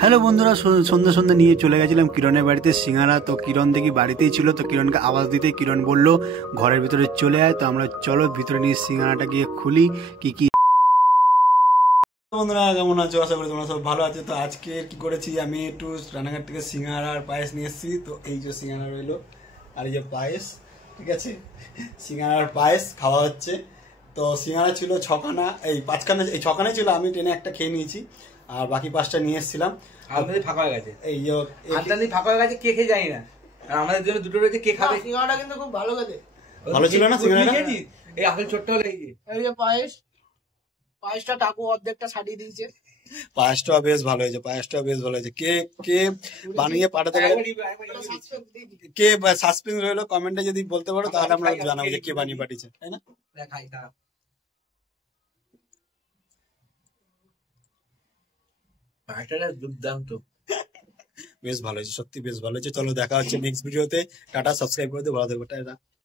Hello বন্ধুরা, সন্ধ্যা সন্ধ্যা নিয়ে চলে গেছিলাম কিরণের বাড়িতে সিঙ্গারা। তো কিরণ দেখি বাড়িতেই ছিল, তো কিরণকে আওয়াজ দিতে কিরণ বলল ঘরের ভিতরে চলে আয়। তো আমরা চলো ভিতরে নিয়ে সিঙ্গারাটা গিয়ে খুলি কি কি। বন্ধুরা কেমন আছো? আশা করি তোমরা সব ভালো আছো। তো আজকে কি করেছি, আমি একটু রান্নাঘাট থেকে সিঙ্গারা আর পায়েস নিয়ে এসেছি। তো এই যে সিঙ্গারা রইলো আর এই যে পায়েস, ঠিক আছে। সিঙ্গারা আর পায়েস খাওয়া হচ্ছে। তো সিঙ্গারা ছিল ছখানা, এই পাঁচখানা, এই ছখানাই ছিল, আমি টেনে একটা খেয়ে নিয়েছি আর বাকি পাঁচটা নিয়ে এসেছিলাম। আমাদের ফাঁকা হয়ে গেছে, এই যে আলতালি ফাঁকা হয়ে গেছে, কে খেয়ে জানি না। আর আমাদের জন্য দুটো রয়েছে, কে খাবে? সিঙ্গাড়াটা কিন্তু খুব ভালো খেতে। ভালো ছিল না সিঙ্গারাটা? এই আসল ছোট্ট হলে এই যে পায়েসটা টাকু অর্ধেকটা ছাড়িয়ে দিয়েছে। পায়েসটা বেশ ভালো হয়েছে, পায়েসটা বেশ ভালো হয়েছে। কে কে বানিয়ে পাঠাতে পারে, কে সাসপেন্স রইলো, কমেন্টে যদি বলতে পারো তাহলে আমরা জানাবো যে কে বানিয়ে পাঠিয়েছে, তাই না? দেখাই তারা পায়েসটা দুর্দান্ত, বেশ ভালো হয়েছে, সত্যি বেশ ভালো হয়েছে। চলো দেখা হচ্ছে নেক্সট ভিডিওতে। টাটা, সাবস্ক্রাইব করে দিও, ভালো থাকবে, টাটা।